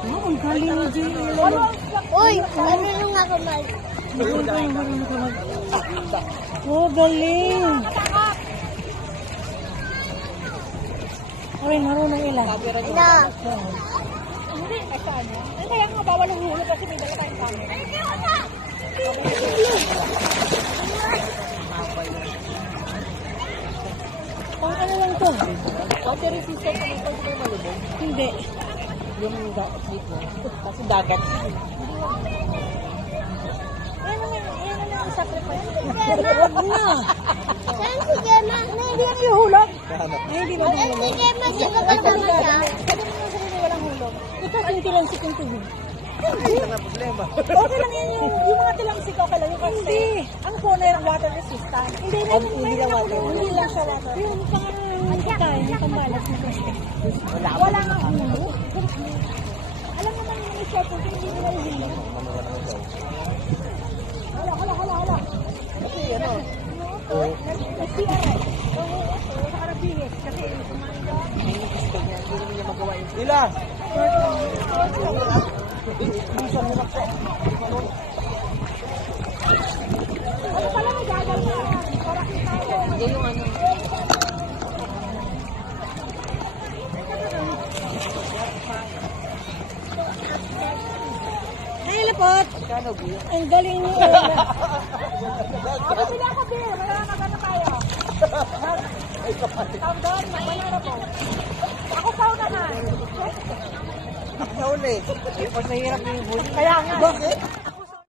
Oh, ang galing ni Jay. Uy, marunong ako mag... Oh, galing. Uy, marunong ilan. Ina. Hindi, ay saan yan? Ay, kaya nga bawal ang hulog kasi may dala tayong camera. Pang ano lang to? Water resistant na ito, hindi kayo malubog. Hindi. Yung sleep mo. Kasi dagat. Yan na ang sacrifice. Huwag na. Saan si Gemma? Hindi yan ihulog. Ay, hindi ba Saan si Gemma? Sino ba naman siya? Sabi mo sa sarili walang hulog. ito ang tilansik yung tubig. Okay lang yan yung mga tilangsik, okay lang yung kasi. Ang phone ay water resistant. Hindi lang water. Hindi lang siya water. Yung pang ano tayo, yung pambalas na plastic. Wala nga hulog. Alam mo naman yung short kung hindi nila ihulog. Hala. Kasi ano, SPRS. Sa Carabines. Kasi kumain ka. hindi naman niya magawa yung ila. Ano pala may gagal na? Para kita ko. Yan yung ano. Ay, lapot. Kano, Bill? Ang galing niyo. Ako sila ako, Bill. Wala na magana tayo. Tawag doon, magbanana po. Ako sa unahan. Sa uli. Pag nahirap na yung huli. Kaya nga. Bakit?